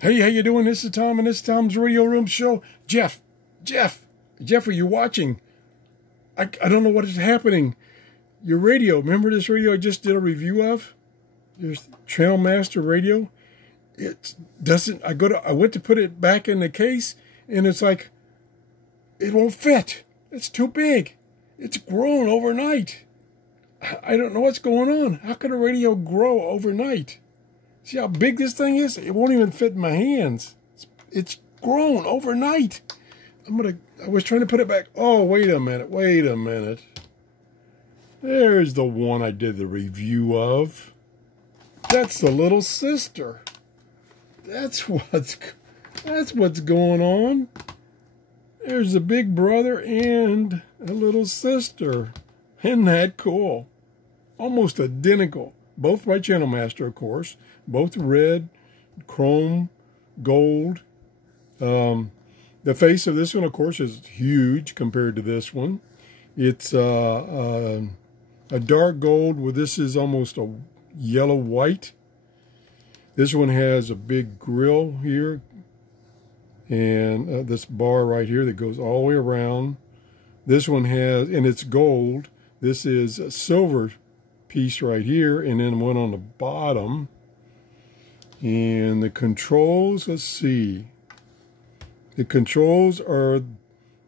Hey, how you doing? This is Tom, and this is Tom's Radio Room Show. Jeff, are you watching? I don't know what is happening. Your radio, remember this radio I just did a review of? There's Channel Master Radio. It doesn't, I went to put it back in the case, and it's like, it won't fit. It's too big. It's grown overnight. I don't know what's going on. How could a radio grow overnight? See how big this thing is? It won't even fit in my hands. It's grown overnight. I was trying to put it back. Oh, wait a minute. There's the one I did the review of. That's the little sister. That's what's going on. There's a big brother and a little sister. Isn't that cool? Almost identical. Both by Channel Master, of course. Both red, chrome, gold. The face of this one, of course, is huge compared to this one. It's a dark gold, where this is almost a yellow-white. This one has a big grill here, and this bar right here that goes all the way around. This one has, and it's gold. This is a silver piece right here, and then one on the bottom. And the controls, let's see. The controls are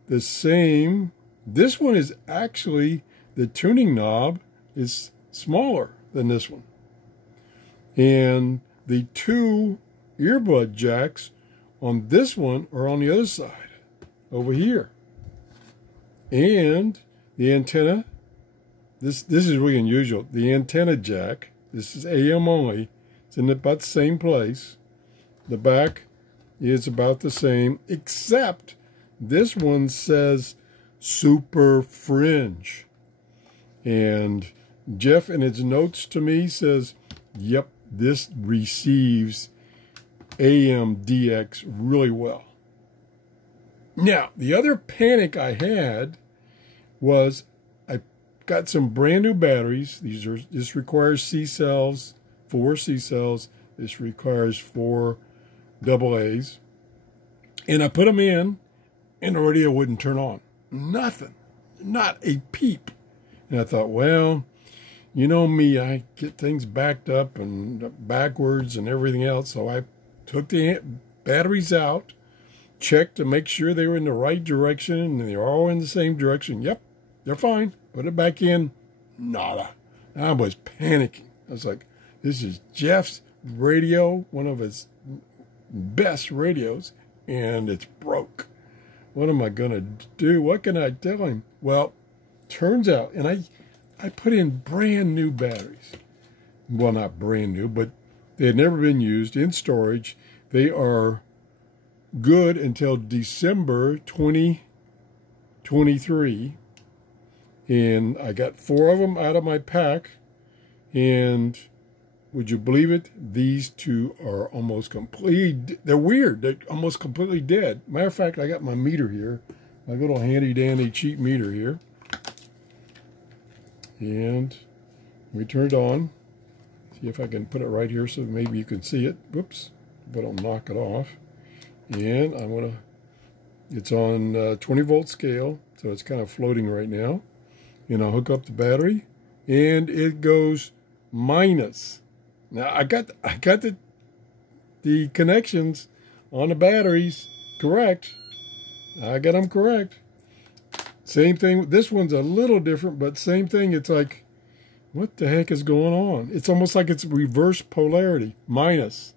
the same. This one is actually, the tuning knob is smaller than this one. And the two earbud jacks on this one are on the other side, over here. And the antenna, this is really unusual. The antenna jack, this is AM only. It's in about the same place. The back is about the same, except this one says Super Fringe. And Jeff, in his notes to me, says, yep, this receives AM/DX really well. Now, the other panic I had was I got some brand new batteries. This requires C cells, 4 C cells. This requires 4 AA's. And I put them in, and the radio wouldn't turn on. Nothing. Not a peep. And I thought, well, you know me, I get things backed up and backwards and everything else. So I took the batteries out, checked to make sure they were in the right direction, and they're all in the same direction. Yep, they're fine. Put it back in. Nada. I was panicking. I was like, this is Jeff's radio, one of his best radios, and it's broke. What am I going to do? What can I tell him? Well, turns out, and I put in brand new batteries. Well, not brand new, but they had never been used in storage. They are good until December 2023. And I got 4 of them out of my pack. And would you believe it? These 2 are almost completely, they're weird. They're almost completely dead. Matter of fact, I got my meter here. My little handy dandy cheap meter here. And we turn it on. See if I can put it right here so maybe you can see it. Whoops, but I'll knock it off. And I'm gonna, it's on 20 volt scale, so it's kind of floating right now. And I'll hook up the battery, and it goes minus. Now I got the connections on the batteries correct. I got them correct. Same thing. This one's a little different, but same thing. It's like, what the heck is going on? It's almost like it's reverse polarity, minus.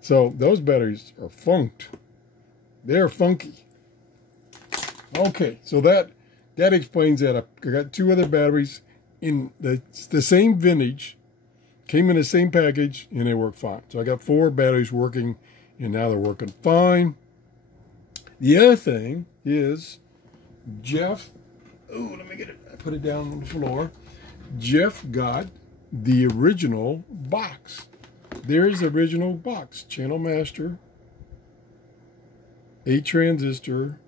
So those batteries are funked. They're funky. Okay, so that explains that. I got 2 other batteries in the same vintage, came in the same package, and they work fine. So I got 4 batteries working, and now they're working fine. The other thing is Jeff, let me get it. I put it down on the floor. Jeff got the original box. There's the original box. Channel Master, 8 transistor,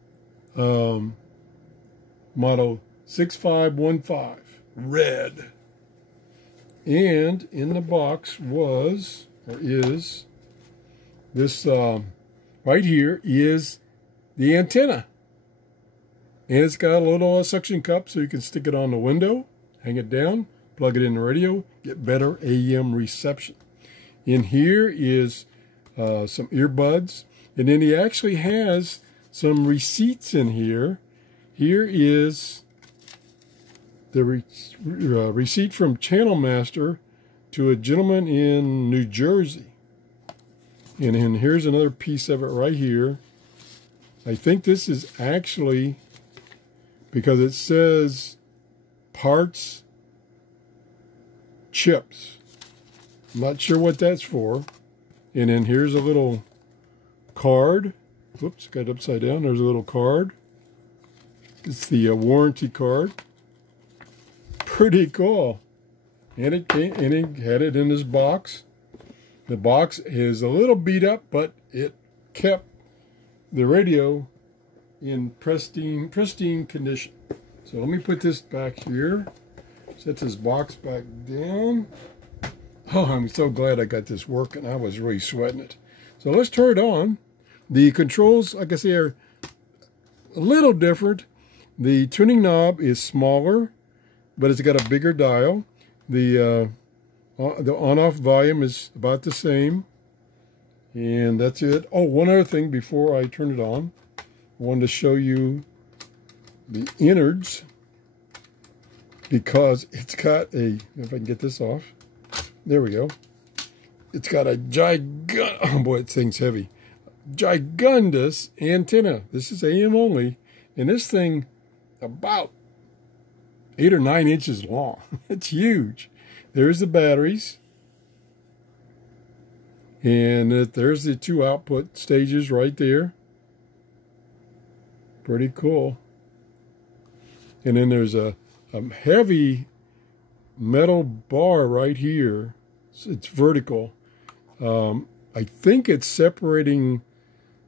model 6515, red. And in the box was, or is, this right here is the antenna. And it's got a little suction cup so you can stick it on the window, hang it down, plug it in the radio, get better AM reception. In here is some earbuds. And then he actually has some receipts in here. Here is the receipt from Channel Master to a gentleman in New Jersey. And then here's another piece of it right here. I think this is actually, because it says parts, chips. I'm not sure what that's for. And then here's a little card. Oops, got it upside down. There's a little card. It's the warranty card. Pretty cool. And it had it in this box. The box is a little beat up, but it kept the radio in pristine condition. So let me put this back here. Set this box back down. Oh, I'm so glad I got this working. I was really sweating it. So let's turn it on. The controls, like I say, are a little different. The tuning knob is smaller, but it's got a bigger dial. The on-off volume is about the same. And that's it. Oh, one other thing before I turn it on. I wanted to show you the innards, because it's got a, if I can get this off. There we go. It's got a oh boy, it thing's heavy. Gigundous antenna. This is AM only. And this thing about 8 or 9 inches long. It's huge. There's the batteries. And there's the 2 output stages right there. Pretty cool. And then there's a heavy metal bar right here. It's vertical. I think it's separating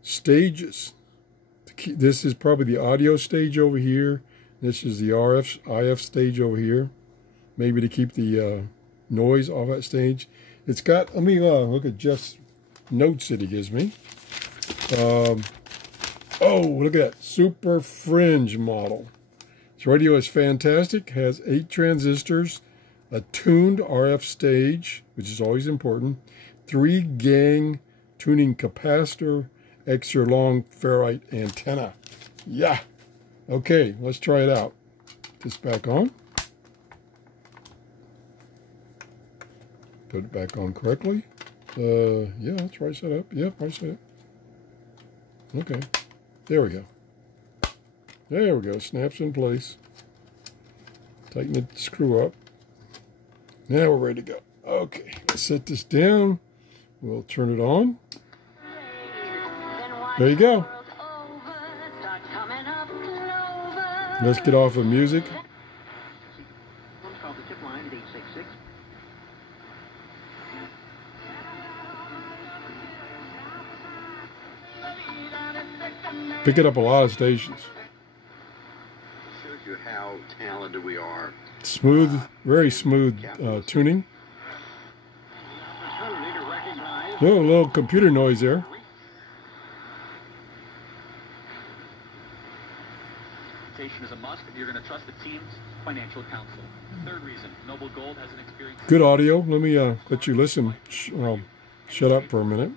stages. This is probably the audio stage over here. This is the IF stage over here. Maybe to keep the noise off that stage. It's got, let me look at Jeff's notes that he gives me. Oh, look at that. Super fringe model. This radio is fantastic. Has 8 transistors, a tuned RF stage, which is always important, 3 gang tuning capacitor, extra long ferrite antenna. Yeah. Okay, let's try it out. Put this back on. Put it back on correctly. Yeah, that's right set up. Yep, right set up. Okay. There we go. There we go. Snaps in place. Tighten the screw up. Now we're ready to go. Okay, let's set this down. We'll turn it on. There you go. Let's get off of music. Pick it up a lot of stations. Shows you how talented we are. Smooth, very smooth tuning. Oh, a little computer noise there. Is a must if you're going to trust the team's financial counsel. Third reason, Noble Gold has an experience. Good audio. Let me let you listen. Shut up for a minute.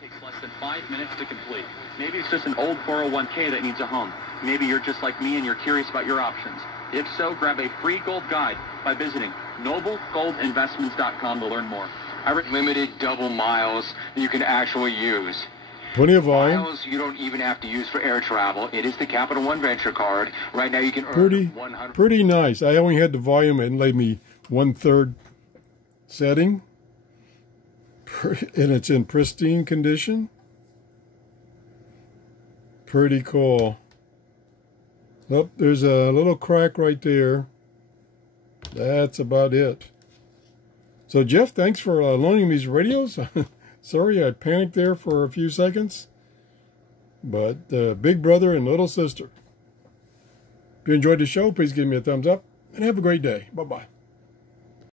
Takes less than 5 minutes to complete. Maybe it's just an old 401k that needs a home. Maybe you're just like me and you're curious about your options. If so, grab a free gold guide by visiting noblegoldinvestments.com to learn more. I read limited double miles that you can actually use. Plenty of volume. Miles you don't even have to use for air travel. It is the Capital One Venture card. Right now you can earn pretty nice. I only had the volume and laid me 1/3 setting. And it's in pristine condition. Pretty cool. Oh, there's a little crack right there. That's about it. So Jeff, thanks for loaning me these radios. Sorry, I panicked there for a few seconds. But big brother and little sister. If you enjoyed the show, please give me a thumbs up and have a great day. Bye-bye.